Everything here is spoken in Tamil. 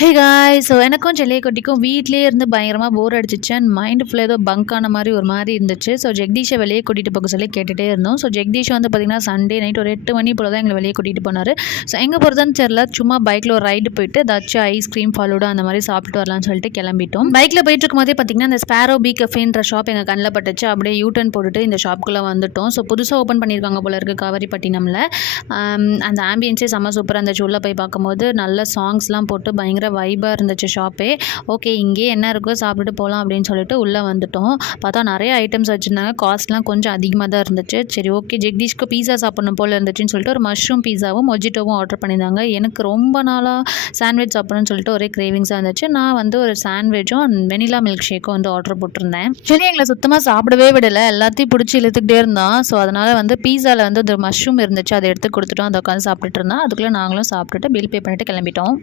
ஹே காய்ஸ், ஸோ எனக்கும் செல்லிக்குட்டிக்கும் வீட்லேயே இருந்து பயங்கரமாக போர் அடிச்சிச்சு அண்ட் மைண்டு ஃபுல்லாக ஏதோ பங்கான மாதிரி ஒரு மாதிரி இருந்துச்சு. ஸோ ஜெகதீஷை வெளியே கூட்டிகிட்டு போக சொல்லி கேட்டுகிட்டே இருந்தோம். ஸோ ஜெகதீஷ் வந்து பார்த்திங்கன்னா சண்டே நைட் ஒரு 8 மணி போல் தான் எங்களை வெளியே கூட்டிகிட்டு போனார். ஸோ எங்கே போகிறதுன்னு தெரியல, சும்மா பைக்கில் ஒரு ரைடு போயிட்டு ஏதாச்சும் ஐஸ்கிரீம் ஃபாலூடா அந்த மாதிரி சாப்பிட்டு வரலாம்னு சொல்லிட்டு கிளம்பிட்டோம். பைக்கில் போயிட்டு இருக்கும் போதே பார்த்திங்கன்னா இந்த ஸ்பேரோ பீ கஃபேன்ற ஷாப் எங்கள் கண்ணில் பட்டுச்சு. அப்படியே யூட்டர்ன் போட்டுட்டு இந்த ஷாப்புக்குள்ளே வந்துட்டோம். ஸோ புதுசாக ஓப்பன் பண்ணியிருக்காங்க போல இருக்குது காவேரிப்பட்டினமில். அந்த ஆம்பியன்ஸே செம்ம சூப்பராக இருந்துச்சு. உள்ளே போய் பார்க்கும்போது நல்ல சாங்ஸ்லாம் போட்டு பயங்கர வைபாக இருந்துச்சு ஷாப்பே. ஓகே, இங்கே என்ன இருக்கோ சாப்பிட்டுட்டு போகலாம் அப்படின்னு சொல்லிட்டு உள்ளே வந்துட்டோம். பார்த்தா நிறைய ஐட்டம்ஸ் வச்சுருந்தாங்க. காஸ்ட்லாம் கொஞ்சம் அதிகமாக தான் இருந்துச்சு. சரி, ஓகே, ஜெகதீஷ்க்கு பீஸா சாப்பிடணும் போல் இருந்துச்சுன்னு சொல்லிட்டு ஒரு மஷ்ரூம் பீஸாவும் மொஜிட்டோவும் ஆர்டர் பண்ணியிருந்தாங்க. எனக்கு ரொம்ப நாளாக சாண்ட்விச் சாப்பிடணும்னு சொல்லிட்டு ஒரே கிரேவிங்ஸாக இருந்துச்சு. நான் வந்து ஒரு சாண்ட்விச்சும் வெனிலா மில்க் ஷேக்கும் வந்து ஆர்டர் போட்டிருந்தேன். சரி, எங்களை சுத்தமாக சாப்பிடவே விடலை, எல்லாத்தையும் பிடிச்சி இழுத்துக்கிட்டே இருந்தான். ஸோ அதனால் வந்து பீஸாவில் வந்து ஒரு மஷ்ரூம் இருந்துச்சு, அதை எடுத்து கொடுத்துட்டோம். அதை உட்காந்து சாப்பிட்டுட்டு இருந்தான். அதுக்குள்ளே நாங்களும் சாப்பிட்டுட்டு பில் பே பண்ணிட்டு கிளம்பிட்டோம்.